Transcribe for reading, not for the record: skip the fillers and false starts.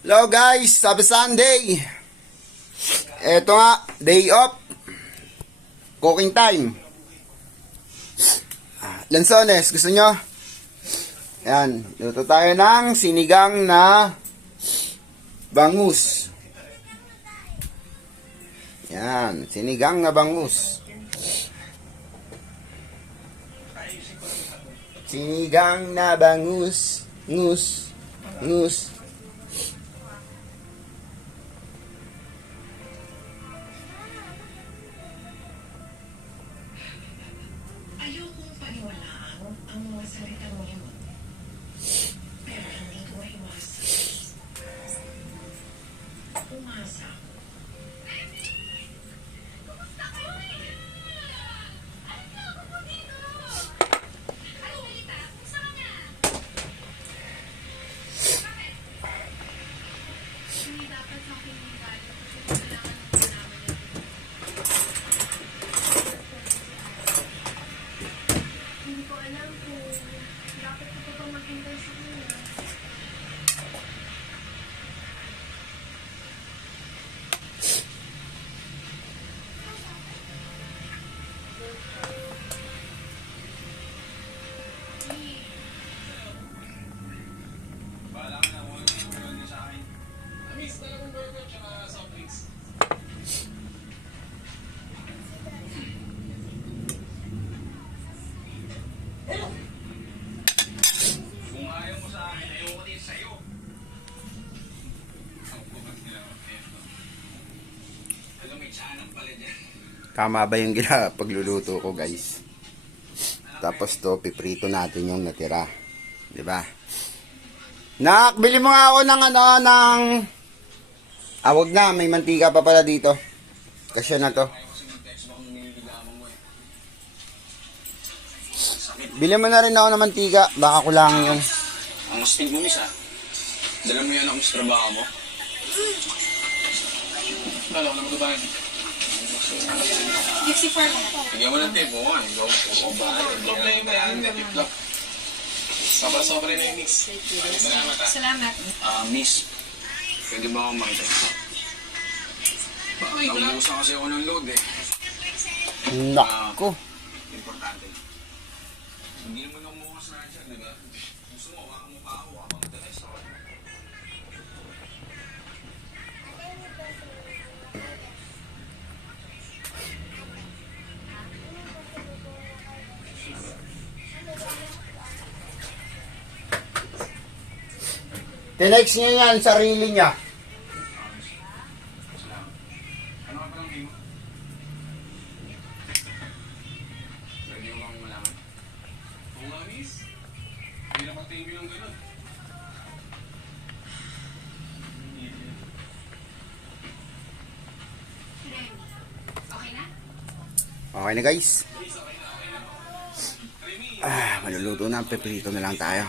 Hello guys, sabi Sunday. Eto nga, day off. Cooking time. Lansones, gusto nyo? Yan, luto tayo ng sinigang na bangus. Yan, sinigang na bangus. Sinigang na bangus. Ngus. Ngus. Ayokong paniwalaan ang mga salitang yun. Pero hindi ko maiwasan. Umasa. Kumusta kayo eh? Ano ka ako po dito? Ano balita? Kumusta ka na? Bakit? Hindi dapat sa akin yung galit kasi kailangan mo namin ito. Hindi ko alam kung dapat ko pa bang maghintay sa kanya. Bahala ka na, huwag mo yung burger sa akin. Amis, dalawang burger tsaka soft drinks. Kung ayaw mo sa akin, ayaw ko din sa'yo. Ang bukas nila, alam, may tsanang pala dyan. Tama ba yung pagluluto ko guys? Tapos to, piprito natin yung natira. Diba? Nak, bili mo nga ako ng wag na, may mantika pa pala dito. Kasya na to. Kasi mag-text mo kung nililigaman mo eh. Bili mo na rin ako ng mantika, baka kulangan yung... Ang astig mo, miss, ha? Dala mo yan ako sa trabaho mo? Lalo ko na magabayan. Gypsy farm. Bigyan mo ng tip mo, ano? Ikaw ba? Problema ba yan? Tip lang. Sobra-sobra na yung miss. Salamat, ha? Salamat. Miss, pwede ba akong makita? Nabubusan kasi ako ng load eh. Nako. Importante. Hindi naman ako mukha sa radyo, di ba? Gusto mo, waka mukha ako, waka madalas ako. Tinext niya yan, sarili niya. Salamat. Ano ka palang name mo? Pwede mo bang malaman? Oo nga, miss. Hindi na pag-TV yung gano'n. Okay na? Okay na guys. Maluluto na, piprito na lang tayo.